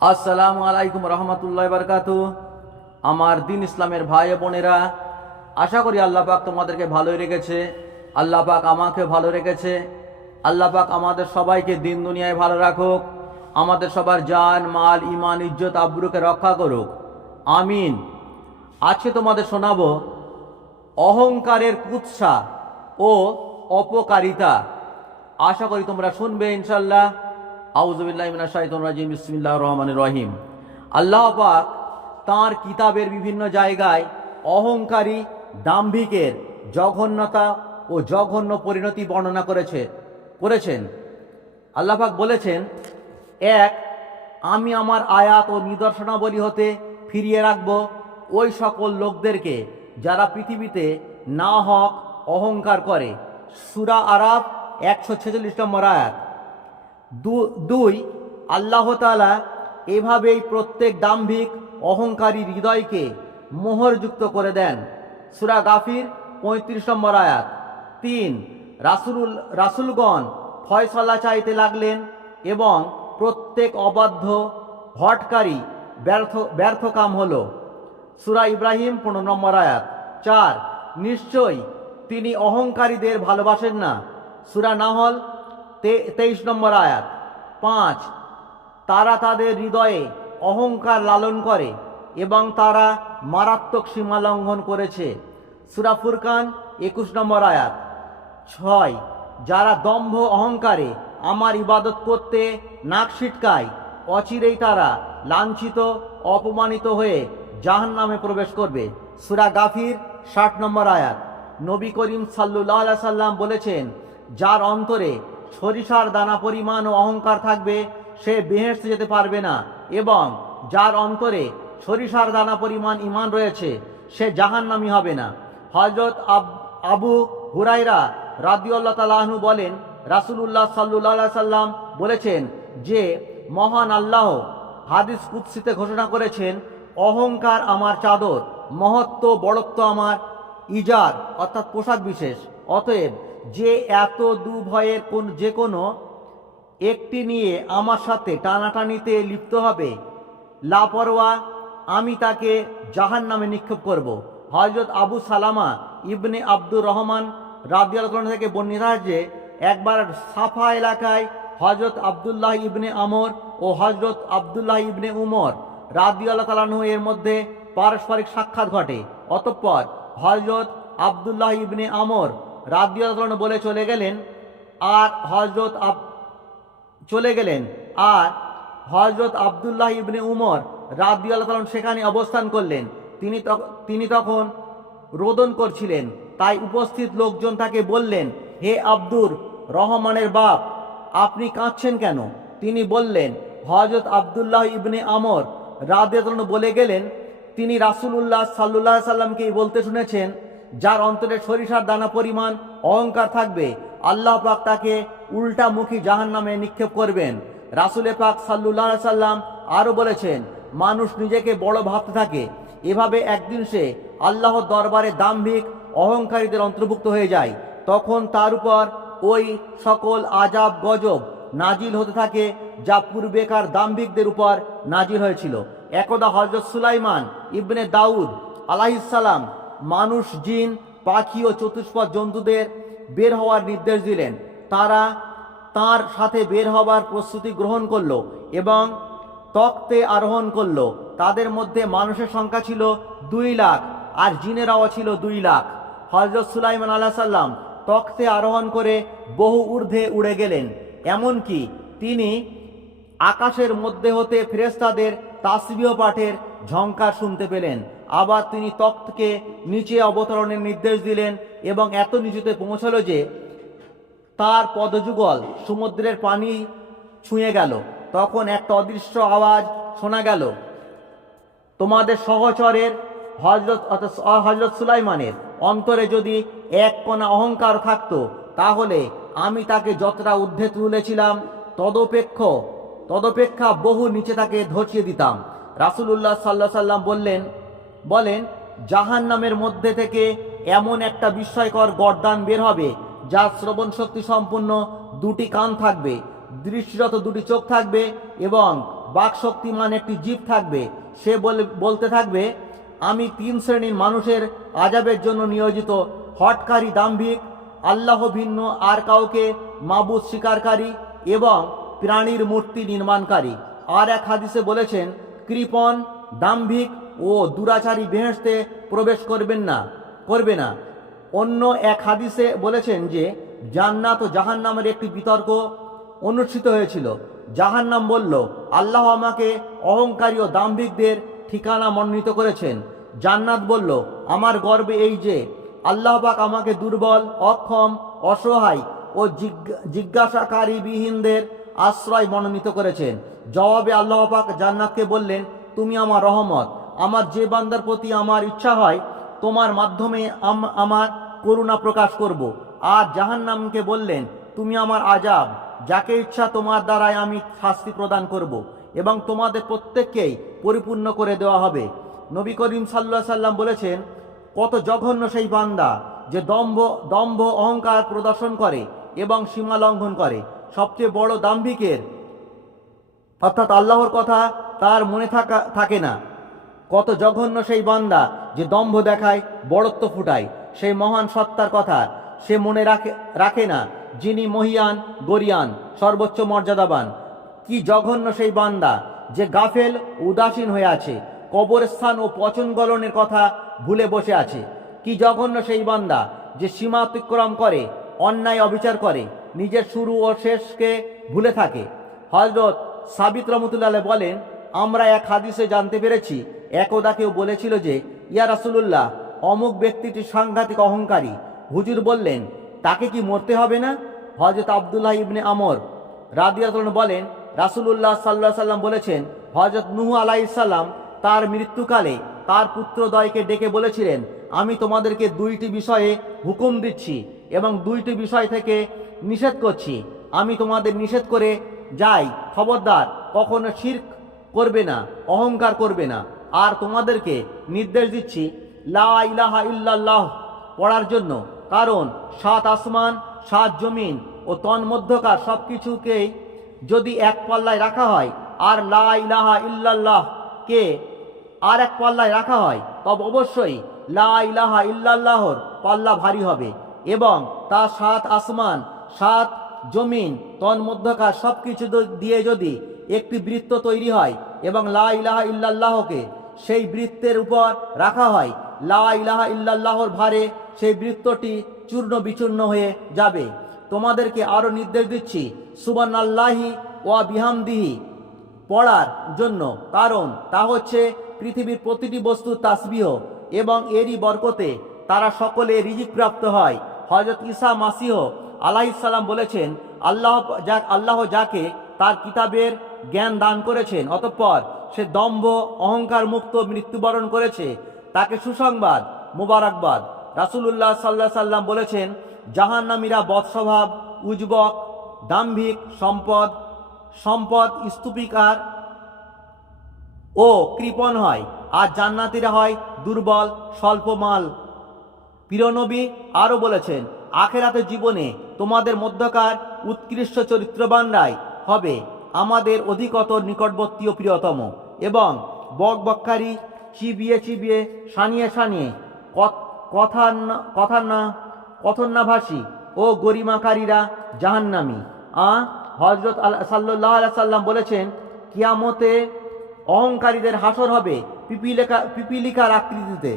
আসসালামু আলাইকুম রহমতুল্লাহ বারকাতু আমার দিন ইসলামের ভাই বোনেরা, আশা করি আল্লাহ পাক তোমাদেরকে ভালোই রেখেছে। আল্লাহ পাক আমাকে ভালো রেখেছে। আল্লাহ পাক আমাদের সবাইকে দিন দুনিয়ায় ভালো রাখুক। আমাদের সবার জান, মাল ইমান ইজ্জত, আব্রুকে রক্ষা করুক। আমিন। আজকে তোমাদের শোনাবো অহংকারের কুৎসা ও অপকারিতা। আশা করি তোমরা শুনবে ইনশাল্লাহ আউজুবিল্লাহ মিনাশ শাইতানির রাজিম, বিসমিল্লাহির রহমানির রহিম। আল্লাহ পাক তাঁর কিতাবের বিভিন্ন জায়গায় অহংকারী, দাম্ভিকের জঘন্যতা ও জঘন্য পরিণতি বর্ণনা করেছে, করেছেন। আল্লাহ পাক বলেছেন, এক, আমি আমার আয়াত ও নিদর্শনাবলী হতে ফিরিয়ে রাখব ওই সকল লোকদেরকে যারা পৃথিবীতে না হক, অহংকার করে। সুরা আরাব একশো ছেচল্লিশ নম্বর আয়াত। দুই, আল্লাহ তাআলা এভাবেই প্রত্যেক দাম্ভিক, অহংকারী হৃদয়কে মোহরযুক্ত করে দেন। সুরা গাফির, পঁয়ত্রিশ নম্বর আয়াত। তিন রাসুল রাসুলগণ ফয়সলা চাইতে লাগলেন এবং প্রত্যেক অবাধ্য হটকারী ব্যর্থ ব্যর্থ কাম হলো। সুরা ইব্রাহিম, পনেরো নম্বর আয়াত। চার, নিশ্চয়ই তিনি অহংকারীদের ভালোবাসেন না। সুরা নাহল তেইশ নম্বর আয়াত। পাঁচ, তারা তাদের হৃদয়ে অহংকার লালন করে এবং তারা মারাত্মক সীমা লঙ্ঘন করেছে। সুরা ফুরকান, একুশ নম্বর আয়াত। ছয়, যারা দম্ভ অহংকারে আমার ইবাদত করতে নাক ছিটকায়, অচিরেই তারা লাঞ্ছিত, অপমানিত হয়ে জাহান নামে প্রবেশ করবে। সুরা গাফির, ষাট নম্বর আয়াত। নবী করিম সাল্লু সাল্লাম বলেছেন, যার অন্তরে সরিষার দানা পরিমাণ ও অহংকার থাকবে, সে বেহেস্তে যেতে পারবে না। এবং যার অন্তরে সরিষার দানা পরিমাণ ইমান রয়েছে, সে জাহান্নামি হবে না। হজরত আবু হুরাইরা রাদিউল্লাহ তালাহনু বলেন, রাসুলুল্লাহ সাল্লু সাল্লাম বলেছেন যে, মহান আল্লাহ হাদিস কুৎসিতে ঘোষণা করেছেন, অহংকার আমার চাদর, মহত্ব, বড়ত্ব আমার ইজার, অর্থাৎ পোশাক বিশেষ। অতএব যে এত দুভয়ের কোন যে কোনো একটি নিয়ে আমার সাথে টানাটানিতে লিপ্ত হবে, লাপরোয়া, আমি তাকে জাহান নামে নিক্ষেপ করব। হজরত আবু সালামা ইবনে আব্দুর রহমান রাদিয়াল থেকে হয় যে, একবার সাফা এলাকায় হজরত আবদুল্লাহ ইবনে আমর ও হজরত আবদুল্লাহ ইবনে উমর রাদিয়াল্লাহ তালানহ এর মধ্যে পারস্পরিক সাক্ষাৎ ঘটে। অতঃপর হজরত আবদুল্লাহ ইবনে আমর রাদিয়াল্লাহ বলে চলে গেলেন, আর হজরত আব, চলে গেলেন, আর হজরত আবদুল্লাহ ইবনে উমর রাদিয়াল্লাহ তাআলা সেখানে অবস্থান করলেন। তিনি তিনি তখন রোদন করছিলেন। তাই উপস্থিত লোকজন তাকে বললেন, হে আব্দুর রহমানের বাপ, আপনি কাঁদছেন কেন? তিনি বললেন হজরত আবদুল্লাহ ইবনে আমর রাদিয়াল্লাহু বলে গেলেন, তিনি রাসূলুল্লাহ সাল্লুল্লাহ সাল্লামকে বলতে শুনেছেন যার অন্তরে সরিষার দানা পরিমাণ, অহংকার থাকবে, আল্লাহ পাক তাকে উল্টা মুখী জাহান নামে নিক্ষেপ করবেন। রাসুলে পাক সাল্লুল্লাহ সাল্লাম আরও বলেছেন, মানুষ নিজেকে বড় ভাবতে থাকে, এভাবে একদিন সে আল্লাহর দরবারে দাম্ভিক, অহংকারীদের অন্তর্ভুক্ত হয়ে যায়। তখন তার উপর ওই সকল আজাব গজব নাজিল হতে থাকে, যা পূর্বেকার দাম্ভিকদের উপর নাজিল হয়েছিল। একদা হজরত সুলাইমান ইবনে দাউদ আলাহিসাল্লাম মানুষ, জিন, পাখি ও চতুষ্পদ জন্তুদের বের হওয়ার নির্দেশ দিলেন। তারা তার সাথে বের হবার প্রস্তুতি গ্রহণ করল এবং তক্তে আরোহণ করল। তাদের মধ্যে মানুষের সংখ্যা ছিল দুই লাখ আর জিনেরাও ছিল দুই লাখ। হজরত সুলাইমান আল্লাহ সাল্লাম তক্তে আরোহণ করে বহু ঊর্ধ্বে উড়ে গেলেন। এমনকি তিনি আকাশের মধ্যে হতে ফেরেস্তাদের তাসবিহ পাঠের ঝঙ্কার শুনতে পেলেন। আবার তিনি তক্তকে নিচে অবতরণের নির্দেশ দিলেন এবং এত নিচুতে পৌঁছালো যে তার পদযুগল সমুদ্রের পানি ছুঁয়ে গেল। তখন একটা অদৃশ্য আওয়াজ শোনা গেল। তোমাদের সহচরের হজরত হজরত সুলাইমানের অন্তরে যদি এক কণা অহংকার থাকতো, তাহলে আমি তাকে যতটা ঊর্ধ্বে তুলেছিলাম, তদপেক্ষ, তদপেক্ষা বহু নিচে তাকে ধর্ষিয়ে দিতাম। রাসুলুল্লাহ সাল্লাহ সাল্লাম বললেন বলেন জাহান নামের মধ্যে থেকে এমন একটা বিস্ময়কর গরদান বের হবে যার শ্রবণ শক্তি সম্পূর্ণ দুটি কান থাকবে দৃষ্টিরত দুটি চোখ থাকবে এবং বাকশক্তিমান একটি জীব থাকবে। সে বলে- বলতে থাকবে, আমি তিন শ্রেণির মানুষের আজাবের জন্য নিয়োজিত হটকারী দাম্ভিক, আল্লাহ ভিন্ন আর কাউকে মাবুদ শিকারকারী এবং প্রাণীর মূর্তি নির্মাণকারী। আর এক হাদিসে বলেছেন, কৃপণ, দাম্ভিক ও দুরাচারী বেহেশতে প্রবেশ করবেন না, করবে না। অন্য এক হাদিসে বলেছেন যে, জান্নাত ও জাহান্নামের একটি বিতর্ক অনুষ্ঠিত হয়েছিল। জাহান্নাম বলল, আল্লাহ আমাকে অহংকারী ও দাম্ভিকদের ঠিকানা মনোনীত করেছেন। জান্নাত বলল, আমার গর্বে এই যে, আল্লাহ পাক আমাকে দুর্বল, অক্ষম, অসহায় ও জিজ্ঞা- জিজ্ঞাসাকারী বিহীনদের আশ্রয় মনোনীত করেছেন। জবাবে আল্লাহ পাক জান্নাতকে বললেন, তুমি আমার রহমত। আমার যে বান্দার প্রতি আমার ইচ্ছা হয়, তোমার মাধ্যমে আম- আমার করুণা প্রকাশ করব। আর জাহান্নামকে বললেন, তুমি আমার আজাব, যাকে ইচ্ছা তোমার দ্বারাই আমি শাস্তি প্রদান করব এবং তোমাদের প্রত্যেককেই পরিপূর্ণ করে দেওয়া হবে। নবী করিম সাল্লাহ সাল্লাম বলেছেন, কত জঘন্য সেই বান্দা যে দম্ভ দম্ভ অহংকার প্রদর্শন করে এবং সীমা লঙ্ঘন করে। সবচেয়ে বড় দাম্ভিকের অর্থাৎ আল্লাহর কথা তার মনে থাকা, থাকে না। কত জঘন্য সেই বান্দা যে দম্ভ দেখায়, বড়ত্ব ফুটায়। সেই মহান সত্তার কথা সে মনে রাখে রাখে না, যিনি মহিয়ান, গরিয়ান, সর্বোচ্চ মর্যাদাবান। কি জঘন্য সেই বান্দা যে গাফেল, উদাসীন হয়ে আছে, কবরস্থান ও পচন গলনের কথা ভুলে বসে আছে। কি জঘন্য সেই বান্দা যে সীমা অতিক্রম করে, অন্যায় অবিচার করে, নিজের শুরু ও শেষকে ভুলে থাকে। হজরত সাবিত রহমতুল্লাহ বলেন আমরা এক হাদিসে জানতে পেরেছি। একদা কেউ বলেছিল যে, ইয়া রাসুলুল্লাহ, অমুক ব্যক্তিটি সাংঘাতিক অহংকারী। হুজুর বললেন, তাকে কি মরতে হবে না? হজরত আবদুল্লাহ ইবনে আমর রাদিয়াতুল্লাহ বলেন, রাসুলুল্লাহ সাল্লাহ সাল্লাম বলেছেন হজরত নুহু আলাইসাল্লাম তার মৃত্যুকালে তার পুত্রদয়কে ডেকে বলেছিলেন, আমি তোমাদেরকে দুইটি বিষয়ে হুকুম দিচ্ছি এবং দুইটি বিষয় থেকে নিষেধ করছি। আমি তোমাদের নিষেধ করে যাই। খবরদার, কখনো শির্ক করবে না, অহংকার করবে না। আর তোমাদেরকে নির্দেশ দিচ্ছি, লা ইলাহা ইল্লাল্লাহ পড়ার জন্য। কারণ সাত আসমান, সাত জমিন ও তন্মধ্যকার সব কিছুকেই যদি এক পাল্লায় রাখা হয়, আর লা ইলাহা ইল্লাল্লাহ কে আর এক পাল্লায় রাখা হয়, তবে অবশ্যই লা ইলাহা ইল্লাল্লাহর পাল্লা ভারী হবে। এবং তা সাত আসমান, সাত জমিন তন্মধ্যকার সব কিছু দিয়ে যদি একটি বৃত্ত তৈরি হয় এবং লা ইলাহা ইল্লাল্লাহকে সেই বৃত্তের উপর রাখা হয়। লা ইলাহা ইল্লাল্লাহর ভারে সেই বৃত্তটি চূর্ণ বিচূর্ণ হয়ে যাবে। তোমাদেরকে আরও নির্দেশ দিচ্ছি সুবান আল্লাহি ওয়া বিহামদিহি পড়ার জন্য। কারণ তা হচ্ছে পৃথিবীর প্রতিটি বস্তু তাসবিহ এবং এরই বরকতে তারা সকলে রিজিক প্রাপ্ত হয়। হজরত ঈসা মাসিহ আলাইসাল্লাম বলেছেন, আল্লাহ যা আল্লাহ যাকে তার কিতাবের জ্ঞান দান করেছেন। অতঃপর সে দম্ভ, অহংকার মুক্ত মৃত্যুবরণ করেছে। তাকে সুসংবাদ, মুবারকবাদ। রাসূলুল্লাহ সাল্লাহ সাল্লাম বলেছেন, জাহান্নামীরা বৎস্বভাব, উজবক, দাম্ভিক সম্পদ সম্পদ স্তূপিকার ও কৃপণ হয়। আর জান্নাতিরা হয় দুর্বল স্বল্প মাল প্রিয়নবী আরও বলেছেন, আখেরাতে জীবনে তোমাদের মধ্যকার উৎকৃষ্ট চরিত্রবানরাই হবে। আমাদের অধিকতর নিকটবর্তী ও প্রিয়তম এবং বক বককারী চিবিয়ে চিবিয়ে সানিয়ে সানিয়ে কথার না কথন্যাভাষী ও গরিমাকারীরা জাহান্নামি। আ হজরত সাল্লাহ সাল্লাম বলেছেন, কিয়ামতে অহংকারীদের হাসর হবে পিপিলিকা, পিপিলিকার আকৃতিতে।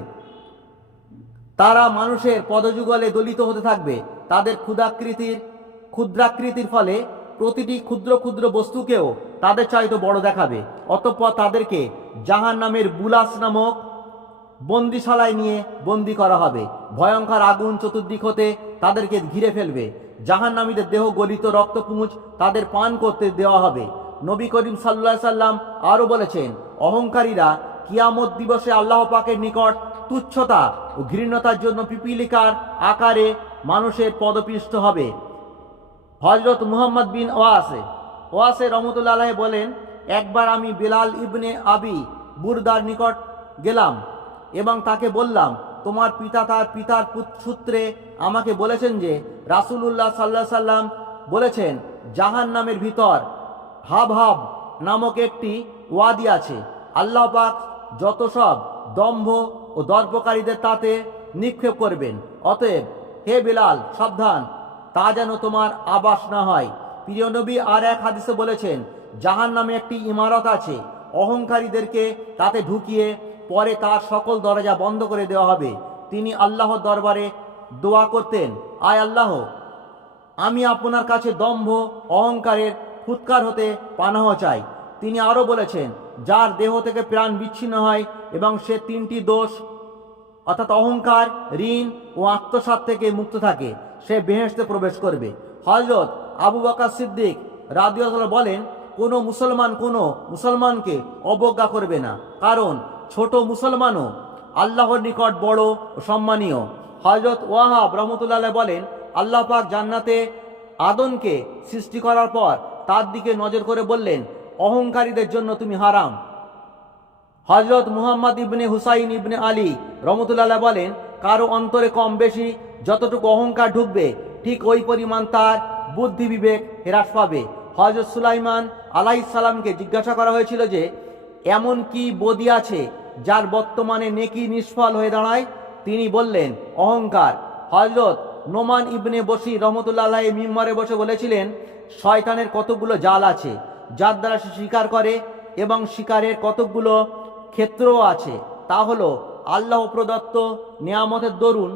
তারা মানুষের পদযুগলে দলিত হতে থাকবে, তাদের ক্ষুদাকৃতির ক্ষুদ্রাকৃতির ফলে প্রতিটি ক্ষুদ্র ক্ষুদ্র বস্তুকেও তাদের চাইতে বড় দেখাবে। অতঃপর তাদেরকে জাহান নামের বুলাস নামক বন্দিশালায় নিয়ে বন্দি করা হবে। ভয়ঙ্কর আগুন চতুর্দিক হতে তাদেরকে ঘিরে ফেলবে। জাহান নামীদের দেহ গলিত রক্তপুঞ্জ তাদের পান করতে দেওয়া হবে। নবী করিম সাল্লাহ সাল্লাম আরও বলেছেন, অহংকারীরা কিয়ামত দিবসে আল্লাহ পাকের নিকট তুচ্ছতা ও ঘৃণতার জন্য পিপিলিকার আকারে মানুষের পদপিষ্ট হবে। হজরত মুহাম্মদ বিন ওয়াসে ওয়াসে রহমতুল্লাহ আলাহি বলেন, একবার আমি বেলাল ইবনে আবি বুরদার নিকট গেলাম এবং তাকে বললাম, তোমার পিতা তার পিতার পুত- সূত্রে আমাকে বলেছেন যে, রাসূলুল্লাহ সাল্লাহ সাল্লাম বলেছেন জাহান নামের ভিতর হাব হাব নামক একটি ওয়াদি আছে। আল্লাহ পাক যত সব দম্ভ ও দর্পকারীদের তাতে নিক্ষেপ করবেন। অতএব হে বিলাল, সাবধান তা যেন তোমার আবাস না হয়। প্রিয় নবী আর এক হাদিসে বলেছেন, জাহান নামে একটি ইমারত আছে, অহংকারীদেরকে তাতে ঢুকিয়ে পরে তার সকল দরজা বন্ধ করে দেওয়া হবে। তিনি আল্লাহর দরবারে দোয়া করতেন, আয় আল্লাহ, আমি আপনার কাছে দম্ভ, অহংকারের ফুৎকার হতে পানাহ চাই। তিনি আরও বলেছেন, যার দেহ থেকে প্রাণ বিচ্ছিন্ন হয় এবং সে তিনটি দোষ, অর্থাৎ অহংকার, ঋণ ও আত্মসাত থেকে মুক্ত থাকে সে বেহেশতে প্রবেশ করবে। হজরত আবু বকর সিদ্দিক রাদিয়াল বলেন, কোনো মুসলমান কোনো মুসলমানকে অবজ্ঞা করবে না, কারণ ছোট মুসলমানও আল্লাহর নিকট বড় ও সম্মানীয়। হজরত ওয়াহাব রহমতুল্লাহ বলেন, আল্লাহ পাক জান্নাতে আদনকে সৃষ্টি করার পর তার দিকে নজর করে বললেন, অহংকারীদের জন্য তুমি হারাম। হজরত মুহাম্মদ ইবনে হুসাইন ইবনে আলী রহমতুল্লাহ বলেন, কারও অন্তরে কম বেশি যতটুকু অহংকার ঢুকবে, ঠিক ওই পরিমাণ তার বুদ্ধি বিবেক হ্রাস পাবে। হজরত সুলাইমান সালামকে জিজ্ঞাসা করা হয়েছিল যে, এমন কি বদি আছে যার বর্তমানে নেকি নিষ্ফল হয়ে দাঁড়ায়? তিনি বললেন, অহংকার। হজরত নোমান ইবনে বসি রহমতুল্লাহ মিম্বরে বসে বলেছিলেন, শয়তানের কতগুলো জাল আছে যার দ্বারা সে শিকার করে এবং শিকারের কতকগুলো ক্ষেত্রও আছে। তা হলো আল্লাহ প্রদত্ত নিয়ামতের দরুন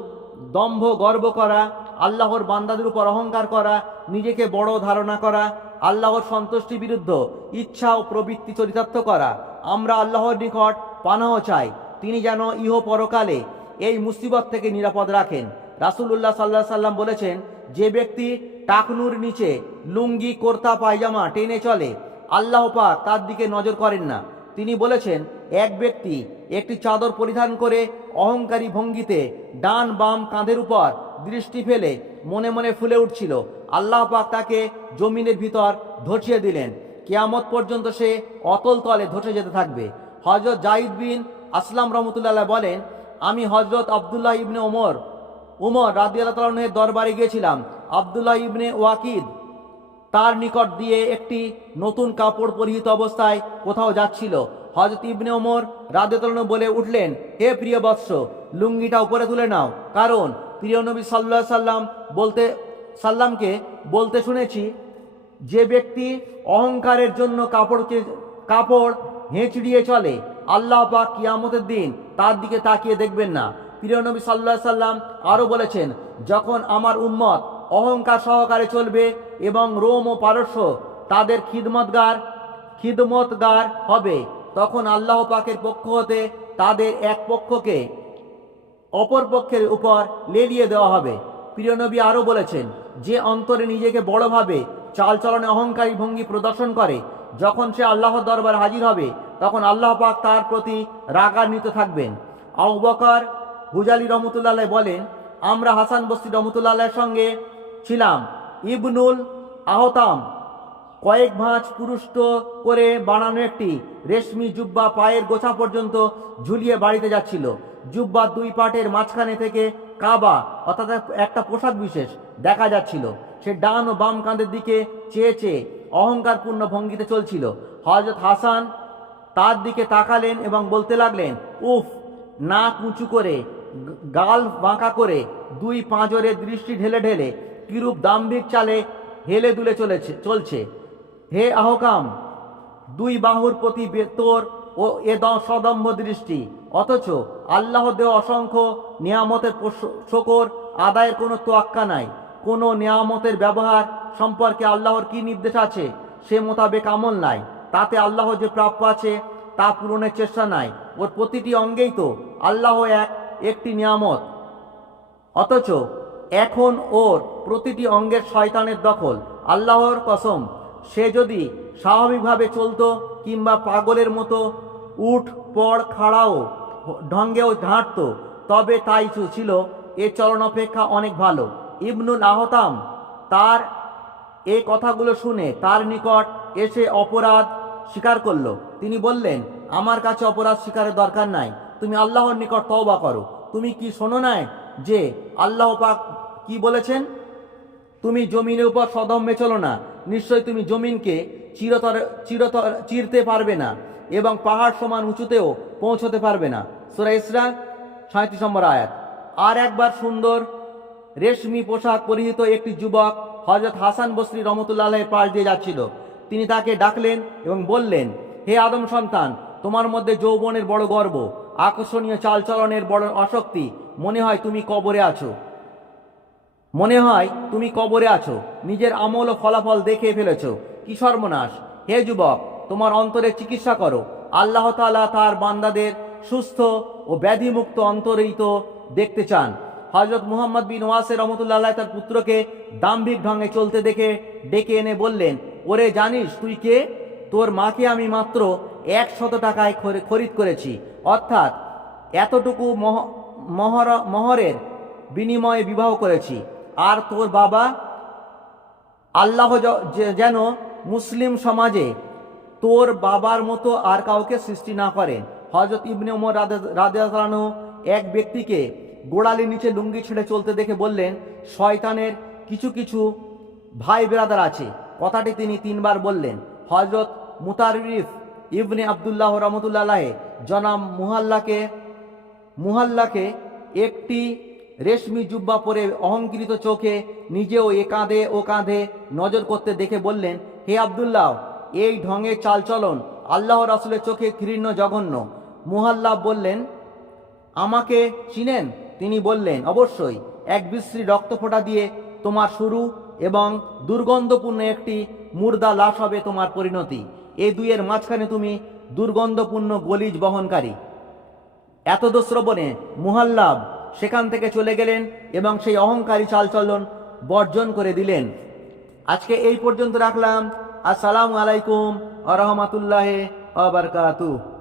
দম্ভ গর্ব করা, আল্লাহর বান্দাদের উপর অহংকার করা, নিজেকে বড় ধারণা করা, আল্লাহর সন্তুষ্টি বিরুদ্ধ ইচ্ছা ও প্রবৃত্তি চরিতার্থ করা। আমরা আল্লাহর নিকট পানাহ চাই। তিনি যেন ইহ পরকালে এই মুসিবত থেকে নিরাপদ রাখেন। রাসুল্লাহ সাল্লাহ সাল্লাম বলেছেন, যে ব্যক্তি টাকনুর নিচে লুঙ্গি, কোর্তা, পায়জামা টেনে চলে, আল্লাহ পাক তার দিকে নজর করেন না। তিনি বলেছেন এক ব্যক্তি একটি চাদর পরিধান করে অহংকারী ভঙ্গিতে ডান বাম কাঁধের উপর দৃষ্টি ফেলে মনে মনে ফুলে উঠছিল। আল্লাহ পাক তাকে জমিনের ভিতর ধসিয়ে দিলেন। কেয়ামত পর্যন্ত সে অতল তলে ধসে যেতে থাকবে। হজরত জাহিদ বিন আসলাম রহমতুল্লাহ বলেন, আমি হজরত আবদুল্লাহ ইবনে ওমর, উমর রাদিয়াল্লাহু তাআলার দরবারে গিয়েছিলাম। আবদুল্লাহ ইবনে ওয়াকিদ তার নিকট দিয়ে একটি নতুন কাপড় পরিহিত অবস্থায় কোথাও যাচ্ছিল। হজরত ইবনে ওমর রাদিয়াল্লাহু বলে উঠলেন, হে প্রিয় বৎস, লুঙ্গিটা উপরে তুলে নাও। কারণ প্রিয় নবী সাল্লাল্লাহু সাল্লাম বলতে, সাল্লামকে বলতে শুনেছি, যে ব্যক্তি অহংকারের জন্য কাপড়কে, কাপড় হেঁচড়িয়ে চলে, আল্লাহ পাক কিয়ামতের দিন তার দিকে তাকিয়ে দেখবেন না। প্রিয় নবী সাল্লাহ সাল্লাম আরও বলেছেন, যখন আমার উম্মত অহংকার সহকারে চলবে এবং রোম ও পারস্য তাদের খিদমতগার খিদমতগার হবে তখন আল্লাহ পাকের পক্ষ হতে তাদের এক পক্ষকে অপর পক্ষের উপর লেলিয়ে দেওয়া হবে। প্রিয় নবী আরও বলেছেন, যে অন্তরে নিজেকে বড়ভাবে চালচলনে অহংকারী ভঙ্গি প্রদর্শন করে, যখন সে আল্লাহর দরবার হাজির হবে, তখন আল্লাহ পাক তার প্রতি রাগান্বিত থাকবেন। আবু বকর হুজালি রহমতুল্লাহ বলেন, আমরা হাসান বস্তি রহমতুল্লাহের সঙ্গে ছিলাম। ইবনুল আহতাম কয়েক ভাঁজ পুরুষ্ট করে বানানো একটি রেশমি জুব্বা পায়ের গোছা পর্যন্ত ঝুলিয়ে বাড়িতে যাচ্ছিল। জুব্বা দুই পাটের মাঝখানে থেকে কাবা, অর্থাৎ একটা পোশাক বিশেষ, দেখা যাচ্ছিল। সে ডান ও বাম কাঁধের দিকে চেয়ে চেয়ে অহংকারপূর্ণ ভঙ্গিতে চলছিল। হজরত হাসান তার দিকে তাকালেন এবং বলতে লাগলেন, উফ, নাক উঁচু করে, গাল বাঁকা করে, দুই পাঁজরে দৃষ্টি ঢেলে ঢেলে, কিরূপ দাম্ভিক চালে হেলে দুলে চলেছে, চলছে। হে আহকাম, দুই বাহুর প্রতি তোর ও এ সদম্ভ দৃষ্টি। অথচ আল্লাহ দেওয়া অসংখ্য নিয়ামতের শকর, আদায়ের কোনো তোয়াক্কা নাই। কোনো নিয়ামতের ব্যবহার সম্পর্কে আল্লাহর কি নির্দেশ আছে? সে মোতাবেক আমল নাই। তাতে আল্লাহ যে প্রাপ্য আছে, তা পূরণের চেষ্টা নাই। ওর প্রতিটি অঙ্গেই তো আল্লাহ এক, একটি নিয়ামত। অথচ এখন ওর প্রতিটি অঙ্গের শয়তানের দখল, আল্লাহর কসম। সে যদি স্বাভাবিকভাবে চলতো কিংবা পাগলের মতো উঠ, পড়, খাড়াও, ঢঙ্গেও ঝাঁটতো, তবে তাই ছিল। এ চলন অপেক্ষা অনেক ভালো। ইবনুল আহতাম তার এই কথাগুলো শুনে তার নিকট এসে অপরাধ স্বীকার করল। তিনি বললেন, আমার কাছে অপরাধ স্বীকারের দরকার নাই। তুমি আল্লাহর নিকট তওবা করো। তুমি কি শোনো নাই যে আল্লাহ পাক কি বলেছেন? তুমি জমিনের উপর সদম্যে চলো না। নিশ্চয় তুমি জমিনকে চিরতর চিরতর, চিরতে পারবে না এবং পাহাড় সমান উঁচুতেও পৌঁছতে পারবে না। সুরা ইসরা সাঁত্রিশ নম্বর আয়াত। আর একবার সুন্দর রেশমি পোশাক পরিহিত একটি যুবক হজরত হাসান বসরি রহমতুল্লাহের পাশ দিয়ে যাচ্ছিল। তিনি তাকে ডাকলেন এবং বললেন, হে আদম সন্তান, তোমার মধ্যে যৌবনের বড় গর্ব, আকর্ষণীয় চালচলনের বড় আসক্তি, মনে হয় তুমি কবরে আছো। মনে হয় তুমি কবরে আছো, নিজের আমল ও ফলাফল দেখে ফেলেছো। কি সর্বনাশ। হে যুবক, তোমার অন্তরে চিকিৎসা করো। আল্লাহ তাআলা তার বান্দাদের সুস্থ ও ব্যাধিমুক্ত অন্তরিত দেখতে চান। হজরত মুহাম্মদ বিন ওয়াসের রহমতুল্লাহ তার পুত্রকে দাম্ভিক ঢঙ্গে চলতে দেখে, ডেকে এনে বললেন, ওরে জানিস তুই কে? তোর মাকে আমি মাত্র একশত টাকায় খরিদ করেছি। অর্থাৎ এতটুকু মহ- মহর- মহরের বিনিময়ে বিবাহ করেছি। আর তোর বাবা? আল্লাহ যেন মুসলিম সমাজে তোর বাবার মতো আর কাউকে সৃষ্টি না করেন হজরত ইবনে উমর রাজু এক ব্যক্তিকে গোড়ালির নিচে লুঙ্গি ছেড়ে চলতে দেখে বললেন, শয়তানের কিছু কিছু ভাই বেরাদার আছে। কথাটি তিনি তিনবার বললেন। হজরত মুতারিফ ইবনে আবদুল্লাহ রহমতুল্লাহ জনাম মুহাল্লাকে মুহাল্লাকে একটি রেশমি জুব্বা পরে অহংকৃত চোখে নিজেও এ কাঁধে ও কাঁধে নজর করতে দেখে বললেন, হে আবদুল্লাহ, এই ঢঙের চালচলন আল্লাহ রাসুলের চোখে ঘৃণ্য জঘন্য। মুহাল্লা বললেন, আমাকে চিনেন? তিনি বললেন, অবশ্যই, এক বিশ্রী রক্ত ফোঁটা দিয়ে তোমার শুরু এবং দুর্গন্ধপূর্ণ একটি মুর্দা লাশ হবে তোমার পরিণতি। এই দুইয়ের মাঝখানে তুমি দুর্গন্ধপূর্ণ গলিজ বহনকারী। এত শ্রবণে মুহাল্লাব সেখান থেকে চলে গেলেন এবং সেই অহংকারী চালচলন বর্জন করে দিলেন। আজকে এই পর্যন্ত রাখলাম। আসসালামু আলাইকুম আ রহমতুল্লাহ আবরকাতু